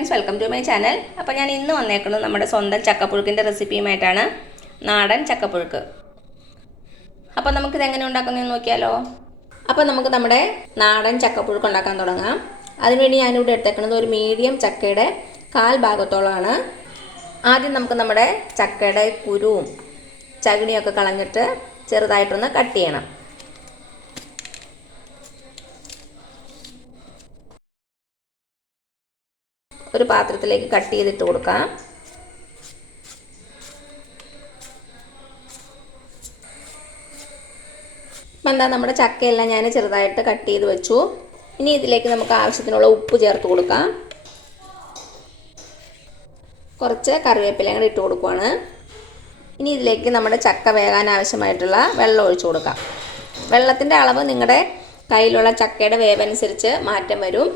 Friends, welcome to my channel. അപ്പോൾ ഞാൻ ഇന്ന് വന്നേക്കുന്നത് നമ്മുടെ സ്വന്തം ചക്കപ്പുഴുക്കിൻ്റെ റെസിപ്പിയുമായിട്ടാണ്. നാടൻ ചക്കപ്പുഴുക്ക്. അപ്പോൾ നമുക്കിത് എങ്ങനെ ഉണ്ടാക്കുന്നതെന്ന് നോക്കിയാലോ. അപ്പോൾ നമുക്ക് നമ്മുടെ നാടൻ ചക്കപ്പുഴുക്ക് ഉണ്ടാക്കാൻ തുടങ്ങാം. അതിനുവേണ്ടി ഞാനിവിടെ എടുത്തേക്കുന്നത് ഒരു മീഡിയം ചക്കയുടെ 1/4 ഭാഗത്തോളമാണ്. ആദ്യം നമുക്ക് നമ്മുടെ ചക്കയുടെ കുരുവും ചകിണിയൊക്കെ കളഞ്ഞിട്ട് ചെറുതായിട്ടൊന്ന് കട്ട് ചെയ്യണം. ഒരു പാത്രത്തിലേക്ക് കട്ട് ചെയ്തിട്ട് കൊടുക്കാം. അപ്പം എന്താ, നമ്മുടെ ചക്കയെല്ലാം ഞാൻ ചെറുതായിട്ട് കട്ട് ചെയ്ത് വെച്ചു. ഇനി ഇതിലേക്ക് നമുക്ക് ആവശ്യത്തിനുള്ള ഉപ്പ് ചേർത്ത് കൊടുക്കാം. കുറച്ച് കറിവേപ്പില കൂടി ഇട്ട് കൊടുക്കുവാണ്. ഇനി ഇതിലേക്ക് നമ്മുടെ ചക്ക വേകാൻ ആവശ്യമായിട്ടുള്ള വെള്ളം ഒഴിച്ചു കൊടുക്കാം. വെള്ളത്തിൻ്റെ അളവ് നിങ്ങളുടെ കയ്യിലുള്ള ചക്കയുടെ വേവനുസരിച്ച് മാറ്റം വരും.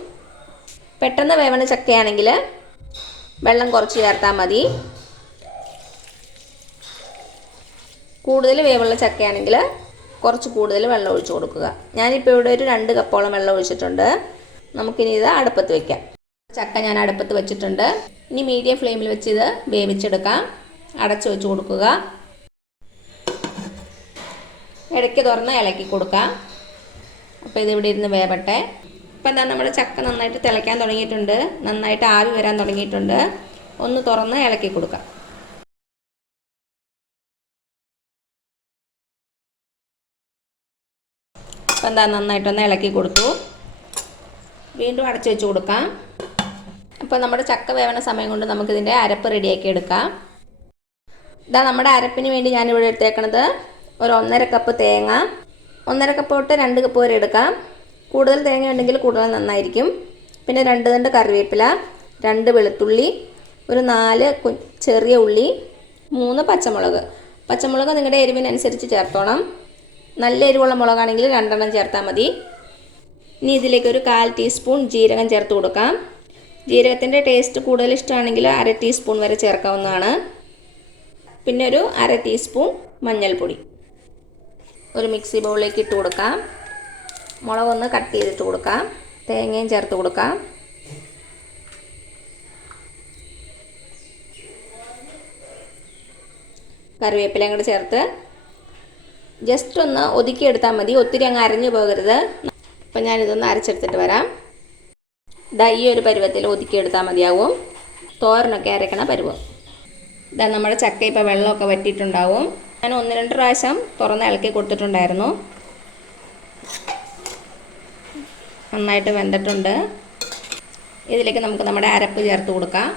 പെട്ടെന്ന് വേവണ ചക്കയാണെങ്കിൽ വെള്ളം കുറച്ച് ചേർത്താൽ മതി. കൂടുതൽ വേവുള്ള ചക്കയാണെങ്കിൽ കുറച്ച് കൂടുതൽ വെള്ളം ഒഴിച്ചു കൊടുക്കുക. ഞാനിപ്പോൾ ഇവിടെ ഒരു 2 കപ്പോളം വെള്ളം ഒഴിച്ചിട്ടുണ്ട്. നമുക്കിനി ഇത് അടുപ്പത്ത് വയ്ക്കാം. ചക്ക ഞാൻ അടുപ്പത്ത് വെച്ചിട്ടുണ്ട്. ഇനി മീഡിയം ഫ്ലെയിമിൽ വെച്ച് ഇത് വേവിച്ചെടുക്കാം. അടച്ചു വെച്ച് കൊടുക്കുക. ഇടയ്ക്ക് തുറന്ന് ഇളക്കി കൊടുക്കാം. അപ്പോൾ ഇതിവിടെ ഇരുന്ന് വേവട്ടെ. അപ്പോൾ എന്താ, നമ്മുടെ ചക്ക നന്നായിട്ട് തിളയ്ക്കാൻ തുടങ്ങിയിട്ടുണ്ട്. നന്നായിട്ട് ആവി വരാൻ തുടങ്ങിയിട്ടുണ്ട്. ഒന്ന് തുറന്ന് ഇളക്കി കൊടുക്കാം. അപ്പോൾ എന്താ, നന്നായിട്ടൊന്ന് ഇളക്കി കൊടുത്തു. വീണ്ടും അടച്ചു വെച്ച് കൊടുക്കാം. അപ്പോൾ നമ്മുടെ ചക്ക വേവണ സമയം കൊണ്ട് നമുക്കിതിൻ്റെ അരപ്പ് റെഡിയാക്കി എടുക്കാം. ഇതാ നമ്മുടെ അരപ്പിന് വേണ്ടി ഞാനിവിടെ എടുത്തേക്കണത് ഒരു 1.5 കപ്പ് തേങ്ങ. 1.5 കപ്പ് തൊട്ട് 2 കപ്പ് വരെ എടുക്കാം. കൂടുതൽ തേങ്ങ ഉണ്ടെങ്കിൽ കൂടുതൽ നന്നായിരിക്കും. പിന്നെ 2 തണ്ട് കറിവേപ്പില, 2 വെളുത്തുള്ളി, ഒരു 4 ചെറിയ ഉള്ളി, 3 പച്ചമുളക്. പച്ചമുളക് നിങ്ങളുടെ എരിവിനനുസരിച്ച് ചേർത്തോണം. നല്ല എരിവുള്ള മുളകാണെങ്കിൽ 2 എണ്ണം ചേർത്താൽ മതി. ഇനി ഇതിലേക്ക് ഒരു 1/4 ടീസ്പൂൺ ജീരകം ചേർത്ത് കൊടുക്കാം. ജീരകത്തിൻ്റെ ടേസ്റ്റ് കൂടുതൽ ഇഷ്ടമാണെങ്കിൽ 1/2 ടീസ്പൂൺ വരെ ചേർക്കാവുന്നതാണ്. പിന്നെ ഒരു 1/2 ടീസ്പൂൺ മഞ്ഞൾപ്പൊടി ഒരു മിക്സി ബൗളിലേക്ക് ഇട്ട് കൊടുക്കാം. മുളകൊന്ന് കട്ട് ചെയ്തിട്ട് കൊടുക്കാം. തേങ്ങയും ചേർത്ത് കൊടുക്കാം. കറിവേപ്പിലയും കൂടെ ചേർത്ത് ജസ്റ്റ് ഒന്ന് ഒതുക്കിയെടുത്താൽ മതി. ഒത്തിരി അങ്ങ് അരഞ്ഞു പോകരുത്. അപ്പം ഞാനിതൊന്ന് അരച്ചെടുത്തിട്ട് വരാം. ഇതാ ഈ ഒരു പരുവത്തിൽ ഒതുക്കിയെടുത്താൽ മതിയാവും. തോരനൊക്കെ അരക്കണ പരുവം. ഇതാ നമ്മുടെ ചക്ക ഇപ്പോൾ വെള്ളമൊക്കെ വറ്റിയിട്ടുണ്ടാവും. ഞാൻ 1-2 പ്രാവശ്യം തുറന്ന് ഇളക്കി കൊടുത്തിട്ടുണ്ടായിരുന്നു. നന്നായിട്ട് വെന്തിട്ടുണ്ട്. ഇതിലേക്ക് നമുക്ക് നമ്മുടെ അരപ്പ് ചേർത്ത് കൊടുക്കാം.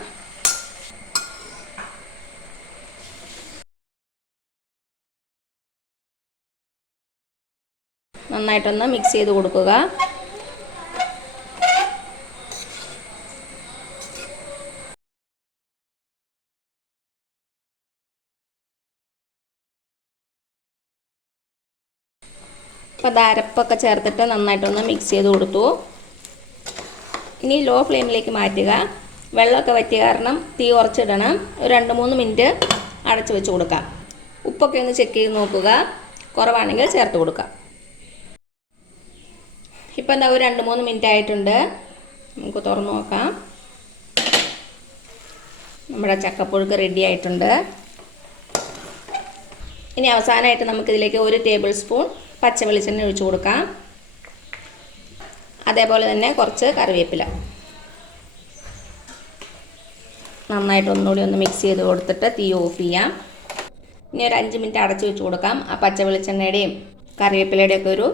നന്നായിട്ടൊന്ന് മിക്സ് ചെയ്ത് കൊടുക്കുക. അപ്പോൾ അത് അരപ്പൊക്കെ ചേർത്തിട്ട് നന്നായിട്ടൊന്ന് മിക്സ് ചെയ്ത് കൊടുത്തു. ഇനി ലോ ഫ്ലെയിമിലേക്ക് മാറ്റുക. വെള്ളമൊക്കെ വറ്റിയ കാരണം തീ കുറച്ചിടണം. ഒരു 2-3 മിനിറ്റ് അടച്ചു വെച്ച് കൊടുക്കാം. ഉപ്പൊക്കെ ഒന്ന് ചെക്ക് ചെയ്ത് നോക്കുക. കുറവാണെങ്കിൽ ചേർത്ത് കൊടുക്കാം. ഇപ്പം എന്താ, ഒരു 2-3 മിനിറ്റ് ആയിട്ടുണ്ട്. നമുക്ക് തുറന്ന് നോക്കാം. നമ്മുടെ ചക്കപ്പുഴുക്ക് റെഡി ആയിട്ടുണ്ട്. ഇനി അവസാനമായിട്ട് നമുക്കിതിലേക്ക് 1 ടേബിൾ സ്പൂൺ പച്ച വെളിച്ചെണ്ണ ഒഴിച്ചു കൊടുക്കാം. അതേപോലെ തന്നെ കുറച്ച് കറിവേപ്പില. നന്നായിട്ട് ഒന്നുകൂടി ഒന്ന് മിക്സ് ചെയ്ത് കൊടുത്തിട്ട് തീ ഓഫ് ചെയ്യാം. ഇനി ഒരു 5 മിനിറ്റ് അടച്ചു വെച്ച് കൊടുക്കാം. ആ പച്ച വെളിച്ചെണ്ണയുടെയും കറിവേപ്പിലയുടെയും ഒക്കെ ഒരു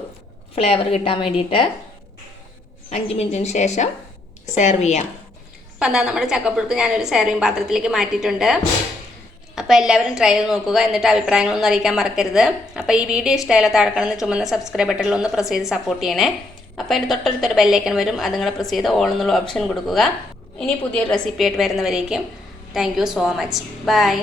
ഫ്ലേവർ കിട്ടാൻ വേണ്ടിയിട്ട് 5 മിനിറ്റിന് ശേഷം സെർവ് ചെയ്യാം. അപ്പോൾ എന്താ, നമ്മുടെ ചക്കപ്പുഴുക്ക് ഞാനൊരു സെർവിങ് പാത്രത്തിലേക്ക് മാറ്റിയിട്ടുണ്ട്. അപ്പോൾ എല്ലാവരും ട്രൈ ചെയ്ത് നോക്കുക. എന്നിട്ട് അഭിപ്രായങ്ങളൊന്നും അറിയിക്കാൻ മറക്കരുത്. അപ്പോൾ ഈ വീഡിയോ ഇഷ്ടമായാലും താഴെ കാണുന്ന ചുമന്ന സബ്സ്ക്രൈബ് ബട്ടണിൽ ഒന്ന് പ്രസ് ചെയ്ത് സപ്പോർട്ട് ചെയ്യണേ. അപ്പോൾ അതിൻ്റെ തൊട്ടടുത്തൊരു ബെല്ലൈക്കൺ വരും. അത് നിങ്ങൾ പ്രസ് ചെയ്ത് ഓൾ എന്നുള്ള ഓപ്ഷൻ കൊടുക്കുക. ഇനി പുതിയൊരു റെസിപ്പി ആയിട്ട് വരുന്നവരേക്കും thank you so much. By.